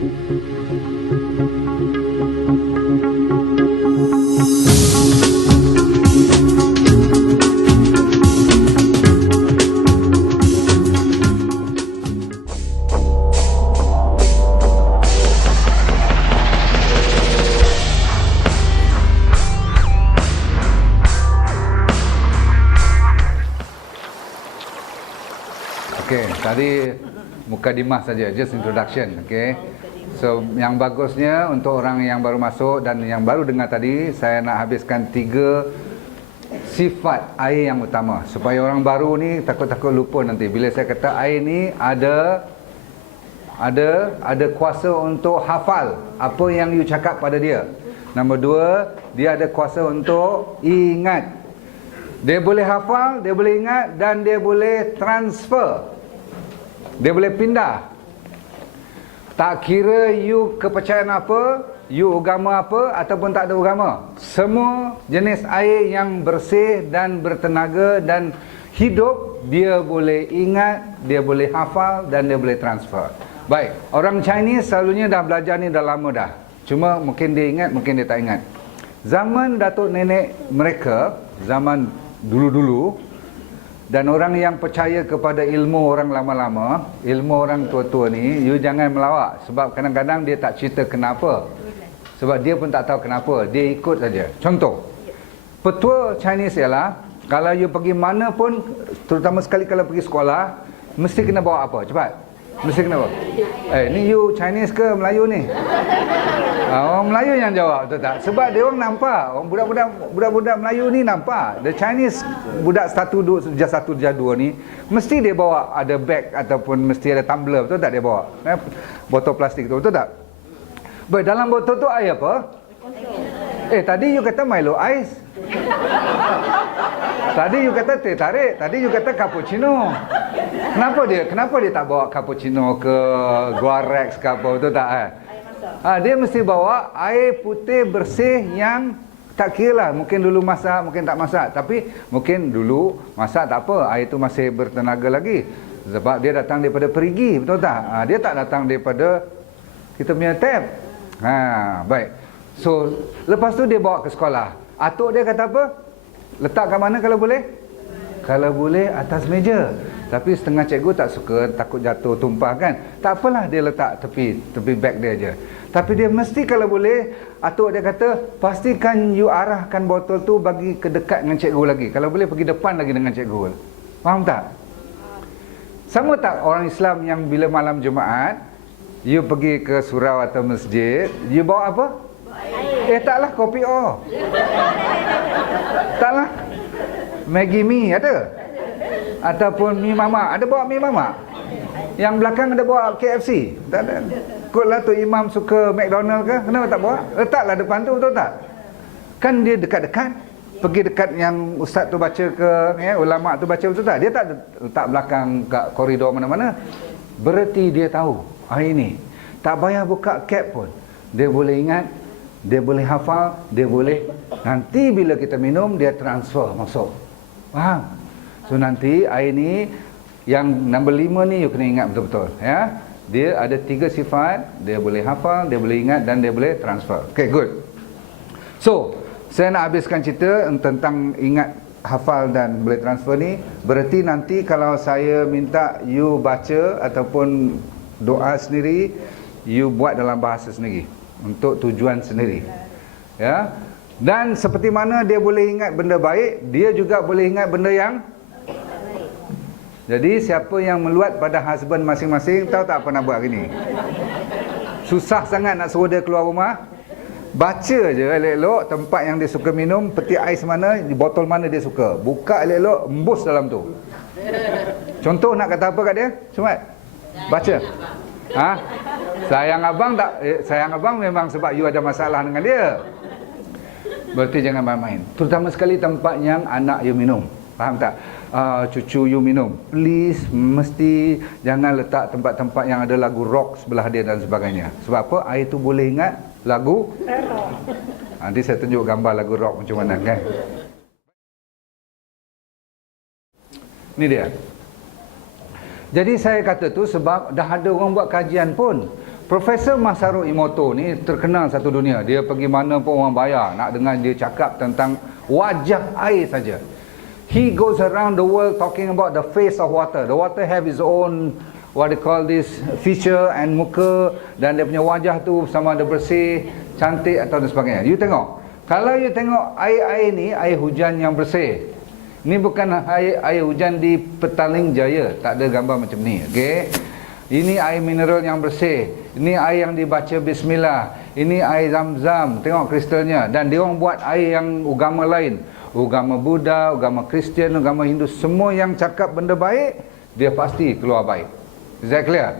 Okey, tadi mukadimah saja, just introduction, okey. So, yang bagusnya untuk orang yang baru masuk dan yang baru dengar tadi, saya nak habiskan 3 sifat air yang utama supaya orang baru ni takut-takut lupa nanti. Bila saya kata air ni ada kuasa untuk hafal apa yang you cakap pada dia. Nombor 2, dia ada kuasa untuk ingat. Dia boleh hafal, dia boleh ingat dan dia boleh transfer. Dia boleh pindah. Tak kira you kepercayaan apa, you agama apa ataupun tak ada agama. Semua jenis air yang bersih dan bertenaga dan hidup, dia boleh ingat, dia boleh hafal dan dia boleh transfer. Baik, orang Chinese selalunya dah belajar ni dah lama dah. Cuma mungkin dia ingat, mungkin dia tak ingat. Zaman datuk nenek mereka, zaman dulu-dulu, dan orang yang percaya kepada ilmu orang lama-lama, ilmu orang tua-tua ni, you jangan melawak. Sebab kadang-kadang dia tak cerita kenapa. Sebab dia pun tak tahu kenapa. Dia ikut saja. Contoh, petua Chinese ialah, kalau you pergi mana pun, terutama sekali kalau pergi sekolah, mesti kena bawa apa? Cepat. Mesti kena bawa. Ni you Chinese ke Melayu ni? Orang Melayu yang jawab, betul tak? Sebab dia orang nampak, orang budak-budak Melayu ni nampak. The Chinese budak darjah 1 darjah 2 ni mesti dia bawa ada bag ataupun mesti ada tumbler, betul tak dia bawa? Botol plastik tu, betul tak? Baik, dalam botol tu air apa? Tadi you kata Milo Ice. Tadi you kata teh tarik, tadi you kata cappuccino. Kenapa dia tak bawa cappuccino ke Guarex ke apa, betul tak? Dia mesti bawa air putih bersih yang tak kira lah. Mungkin dulu masak, mungkin tak masak. Tapi mungkin dulu masak tak apa, air tu masih bertenaga lagi. Sebab dia datang daripada perigi, betul tak? Dia tak datang daripada kita punya tap. Baik. So, lepas tu dia bawa ke sekolah. Atuk dia kata apa? Letak kat mana kalau boleh? Kalau boleh atas meja. Tapi setengah cikgu tak suka, takut jatuh tumpah kan. Tak apalah dia letak tepi beg dia je. Tapi dia mesti kalau boleh, atuk dia kata, pastikan you arahkan botol tu bagi ke dekat dengan cikgu lagi. Kalau boleh pergi depan lagi dengan cikgu. Faham tak? Sama tak orang Islam yang bila malam Jumaat, you pergi ke surau atau masjid, you bawa apa? Taklah kopi O. Taklah Maggi mee ada? Ataupun mi mamak, ada bawa mi mamak? Yang belakang ada bawa KFC? Tak ada. Kotlah tu imam suka McDonald ke? Kenapa tak bawa? Letaklah depan tu, betul tak? Kan dia dekat-dekat. Pergi dekat yang ustaz tu baca ke, ulama tu baca, betul tak? Dia tak letak belakang kat koridor mana-mana. Berarti dia tahu hari ini. Tak payah buka cap pun. Dia boleh ingat, dia boleh hafal, dia boleh. Nanti bila kita minum, dia transfer masuk. Faham? So nanti air ni yang nombor 5 ni you kena ingat betul-betul, ya. Dia ada 3 sifat, dia boleh hafal, dia boleh ingat dan dia boleh transfer. Okay, good. So, saya nak habiskan cerita tentang ingat, hafal dan boleh transfer ni. Berarti nanti kalau saya minta you baca ataupun doa sendiri, you buat dalam bahasa sendiri untuk tujuan sendiri. Ya. Dan seperti mana dia boleh ingat benda baik, dia juga boleh ingat benda yang. Jadi siapa yang meluat pada husband masing-masing, tahu tak apa nak buat hari ni? Susah sangat nak suruh dia keluar rumah. Baca je elok-elok tempat yang dia suka minum, peti ais mana, botol mana dia suka. Buka elok-elok, embus dalam tu. Contoh nak kata apa kat dia? Cuma baca. Sayang abang tak? Sayang abang memang sebab you ada masalah dengan dia. Berarti jangan main-main. Terutama sekali tempat yang anak you minum. Faham tak? Cucu you minum, please mesti jangan letak tempat-tempat yang ada lagu rock sebelah dia dan sebagainya. Sebab apa? Air tu boleh ingat lagu. Nanti saya tunjuk gambar lagu rock macam mana kan. Ni dia. Jadi saya kata tu sebab dah ada orang buat kajian pun. Profesor Masaru Emoto ni terkenal satu dunia. Dia pergi mana pun orang bayar nak dengar dia cakap tentang wajah air saja. He goes around the world talking about the face of water. The water have its own what they call this feature and muka, dan dia punya wajah tu sama ada bersih, cantik atau dan sebagainya. You tengok. Kalau you tengok air-air ni, air hujan yang bersih. Ni bukan air hujan di Petaling Jaya, tak ada gambar macam ni, okey. Ini air mineral yang bersih. Ini air yang dibaca bismillah. Ini air zam-zam. Tengok kristalnya. Dan dia orang buat air yang agama lain. Agama Buddha, agama Kristian, agama Hindu. Semua yang cakap benda baik, dia pasti keluar baik. Is that clear?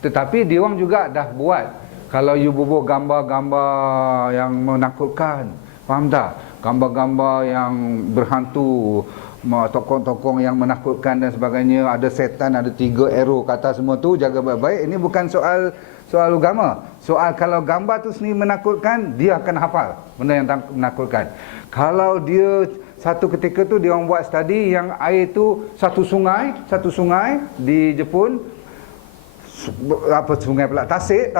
Tetapi dia orang juga dah buat. Kalau you bubuh gambar-gambar yang menakutkan. Faham tak? Gambar-gambar yang berhantu, tokong-tokong yang menakutkan dan sebagainya, ada setan, ada 3 arrow kata semua tu, jaga baik-baik. Ini bukan soal agama. Soal kalau gambar tu sendiri menakutkan, dia akan hafal benda yang menakutkan. Kalau dia satu ketika tu dia orang buat study yang air tu satu sungai di Jepun, apa sungai pula, tasik,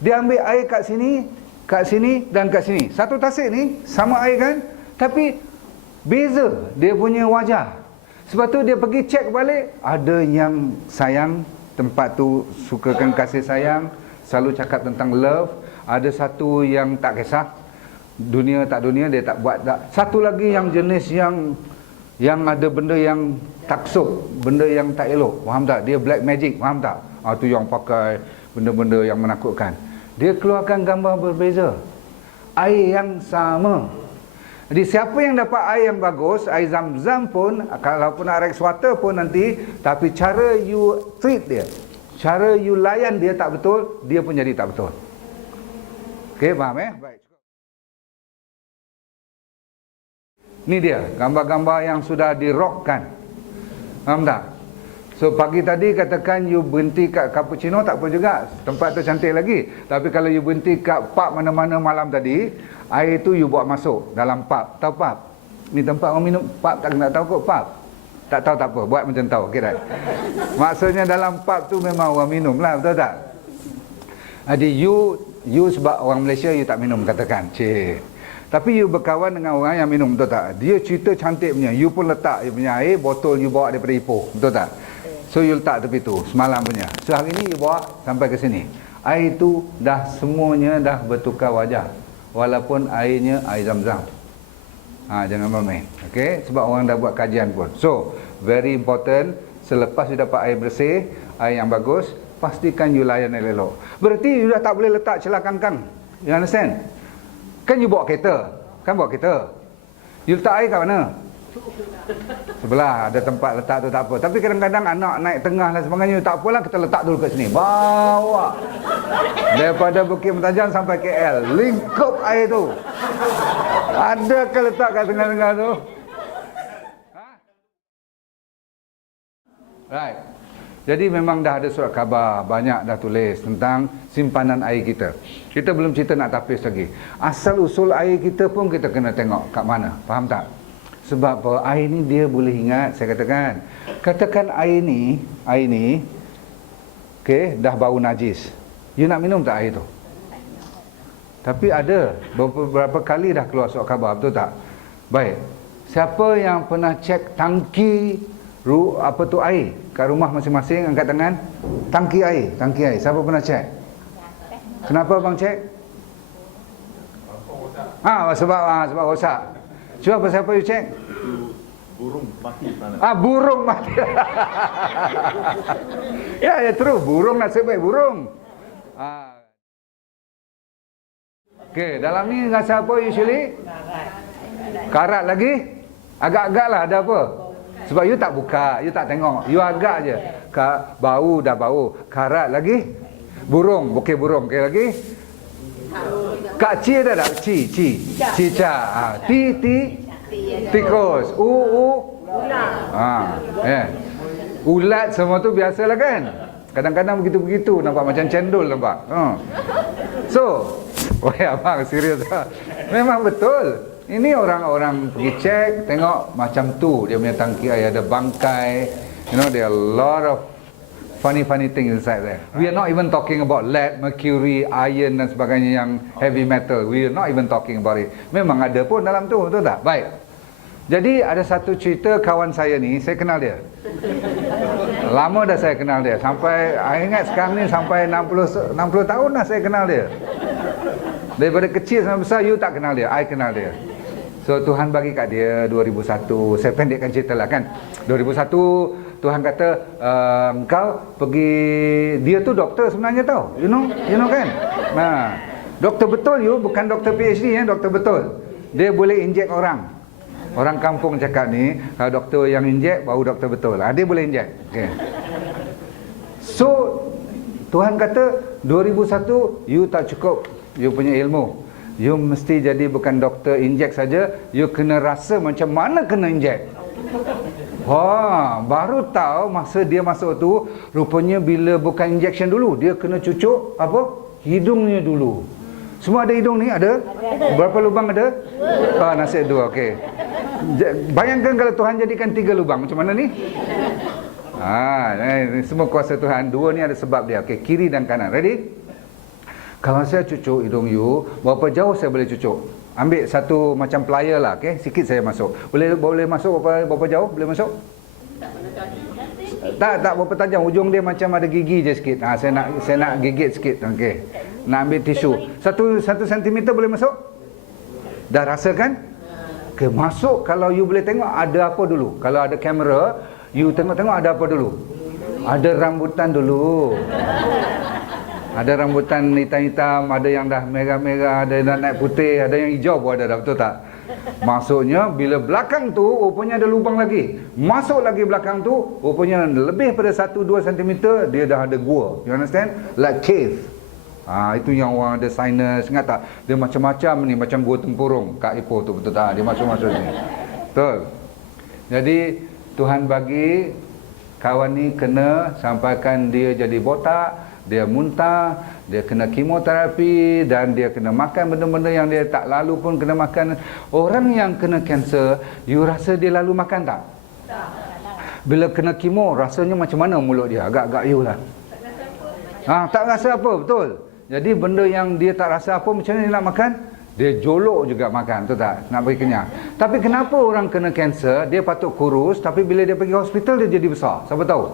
dia ambil air kat sini dan kat sini. Satu tasik ni sama air kan, tapi beza dia punya wajah. Sebab tu dia pergi cek balik, ada yang sayang, tempat tu sukakan kasih sayang, selalu cakap tentang love. Ada satu yang tak kisah, dunia tak dunia, dia tak buat tak. Satu lagi yang jenis yang ada benda yang taksub, benda yang tak elok, faham tak? Dia black magic, faham tak? Tu yang pakai benda-benda yang menakutkan. Dia keluarkan gambar berbeza, air yang sama. Jadi siapa yang dapat air yang bagus, air zam-zam pun, kalau pun Rex water pun nanti, tapi cara you treat dia, cara you layan dia tak betul, dia pun jadi tak betul. Okey, faham Baik. Ni dia, gambar-gambar yang sudah dirokkan. Faham tak? So pagi tadi katakan you berhenti kat cappuccino, tak apa juga, tempat tu cantik lagi. Tapi kalau you berhenti kat pub mana-mana malam tadi, air tu you bawa masuk dalam pub. Tahu pub? Ni tempat orang minum pub, tak nak tahu kot pub. Tak tahu tak apa, buat macam tahu, okey tak? Maksudnya dalam pub tu memang orang minum lah, betul tak? Jadi you sebab orang Malaysia you tak minum katakan, tapi you berkawan dengan orang yang minum, betul tak? Dia cerita cantik punya, you pun letak you punya air, botol you bawa daripada Ipoh, betul tak? So you letak tepi tu, semalam punya. So hari ni you bawa sampai ke sini. Air tu dah semuanya dah bertukar wajah. Walaupun airnya air zam-zam. Jangan main. Okay? Sebab orang dah buat kajian pun. So, very important, selepas you dapat air bersih, air yang bagus, pastikan you layan elok. Berarti you dah tak boleh letak celah kangkang. You understand? Kan you bawa kereta. You letak air kat mana? Sebelah ada tempat letak tu tak apa. Tapi kadang-kadang anak naik tengah dan sebagainya, tak apalah, kita letak dulu kat sini. Bawa daripada Bukit Mentajam sampai KL, lingkup air tu. Ada ke letak kat tengah-tengah tu? Right. Jadi memang dah ada surat khabar, banyak dah tulis tentang simpanan air kita. Kita belum cerita nak tapis lagi. Asal usul air kita pun kita kena tengok kat mana. Faham tak? Sebab apa? Air ni dia boleh ingat, saya katakan. Katakan air ni, okay, dah bau najis. You nak minum tak air tu? Tapi ada, beberapa kali dah keluar surat khabar, betul tak? Baik. Siapa yang pernah cek tangki air kat rumah masing-masing, angkat tangan. Tangki air. Siapa pernah cek? Kenapa bang cek? Sebab rosak. Cuba siapa you cek? Burung mati mana? Burung mati. Ya, true. Burung nasib baik burung. Okey, dalam ni rasa apa usually? Karat lagi? Agak-agak lah, ada apa? Sebab you tak buka, you tak tengok. You agak je. Bau dah bau. Karat lagi? Burung, bukit burung. Okey lagi? Kak Ci ada tak? Cicak. Tikus. Ulat semua tu biasalah kan? Kadang-kadang begitu-begitu, nampak macam cendol nampak. So, abang serius lah. Memang betul. Ini orang-orang pergi cek, tengok macam tu dia punya tangki air ada bangkai. You know, there are a lot of funny thing inside there. We are not even talking about lead, mercury, iron dan sebagainya yang heavy metal. We are not even talking about it. Memang ada pun dalam tu, betul tak? Baik. Jadi ada satu cerita kawan saya ni, saya kenal dia. Lama dah saya kenal dia. Sampai, saya ingat sekarang ni sampai 60 tahun dah saya kenal dia. Daripada kecil sampai besar, you tak kenal dia, I kenal dia. So Tuhan bagi kat dia 2001. Saya pendekkan cerita lah kan. 2001 Tuhan kata engkau pergi, dia tu doktor sebenarnya tau. You know kan. Nah, doktor betul you, bukan doktor PhD ya, doktor betul. Dia boleh injek orang. Orang kampung cakap ni, kalau doktor yang injek baru doktor betul. Dia boleh injek. Okay. So Tuhan kata 2001 you tak cukup you punya ilmu. You mesti jadi bukan doktor injek saja, you kena rasa macam mana kena injek. Baru tahu masa dia masuk tu, rupanya bila bukan injection dulu, dia kena cucuk apa? Hidungnya dulu. Semua ada hidung ni? Ada? Berapa lubang ada? Nasib 2, okey. Bayangkan kalau Tuhan jadikan 3 lubang, macam mana ni? Semua kuasa Tuhan. 2 ni ada sebab dia. Okey, kiri dan kanan. Ready? Kalau saya cucuk hidung you, berapa jauh saya boleh cucuk? Ambil satu macam plier lah, okey? Sikit saya masuk. Boleh masuk berapa jauh? Boleh masuk? Tak berapa tajam. Ujung dia macam ada gigi je sikit. Saya nak gigit sikit. Okey. Nak ambil tisu. 1 sentimeter boleh masuk? Dah rasa kan? Okay, masuk. Kalau you boleh tengok ada apa dulu. Kalau ada kamera, you tengok ada apa dulu. Ada rambutan dulu. Ada rambutan hitam-hitam, ada yang dah merah-merah, ada yang dah naik putih, ada yang hijau pun ada dah, betul tak? Maksudnya bila belakang tu rupanya ada lubang lagi. Masuk lagi belakang tu rupanya lebih pada 1-2 cm dia dah ada gua. You understand? Like cave. Itu yang orang ada sinus, ingat tak? Dia macam-macam ni, macam gua tempurung Kak Ipoh tu, betul tak? Dia masuk-masuk ni. Betul. Jadi Tuhan bagi kawan ni kena sampaikan dia jadi botak, dia muntah, dia kena kemoterapi dan dia kena makan benda-benda yang dia tak lalu pun kena makan. Orang yang kena kanser, you rasa dia lalu makan tak? Bila kena kemo, rasanya macam mana mulut dia? Agak-agak you lah. Tak rasa apa, betul. Jadi benda yang dia tak rasa apa, macam mana dia nak makan? Dia jolok juga makan, betul tak? Nak bagi kenyang. Tapi kenapa orang kena kanser, dia patut kurus, tapi bila dia pergi hospital, dia jadi besar? Siapa tahu?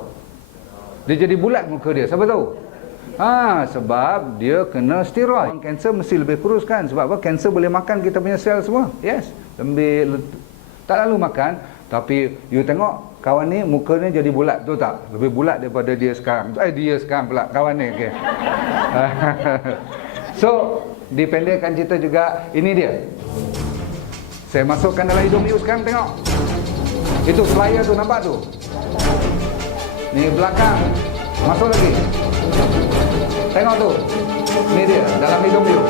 Dia jadi bulat muka dia, siapa tahu? Sebab dia kena steroid. Kanser mesti lebih kurus kan? Sebab apa? Kanser boleh makan kita punya sel semua. Yes. Tak lalu makan. Tapi you tengok kawan ni mukanya jadi bulat, betul tak? Lebih bulat daripada dia sekarang. Dia sekarang pula kawan ni. Okay. So dipendekkan cerita juga, ini dia. Saya masukkan dalam hidung you sekarang, tengok. Itu flyer tu, nampak tu? Ni belakang. Masuk lagi. Tengok tu. Ni dia, dalam hidung you.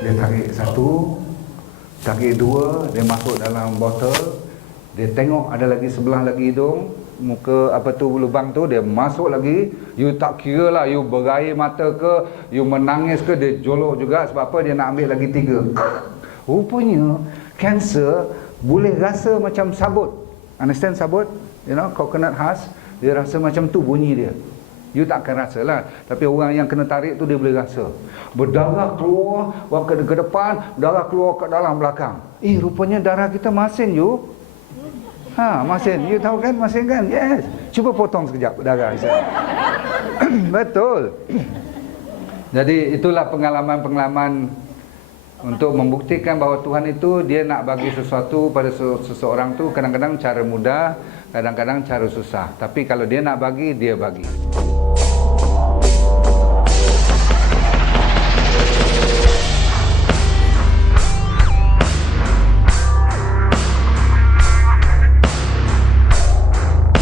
Dia tarik 1, tarik 2, dia masuk dalam botol. Dia tengok ada lagi sebelah lagi hidung, muka apa tu lubang tu, dia masuk lagi. You tak kira lah, you berair mata ke, you menangis ke, dia jolok juga. Sebab apa? Dia nak ambil lagi 3. Rupanya kanser boleh rasa macam sabut. Understand sabut? You know, coconut husk. Dia rasa macam tu bunyi dia. You tak akan rasa lah. Tapi orang yang kena tarik tu dia boleh rasa. Berdarah keluar ke depan, darah keluar ke dalam belakang. Rupanya darah kita masin you. Masin. You tahu kan masin kan? Yes. Cuba potong sekejap darah. Betul. Jadi itulah pengalaman-pengalaman untuk membuktikan bahawa Tuhan itu dia nak bagi sesuatu pada seseorang tu kadang-kadang cara mudah, kadang-kadang cara susah. Tapi kalau dia nak bagi, dia bagi.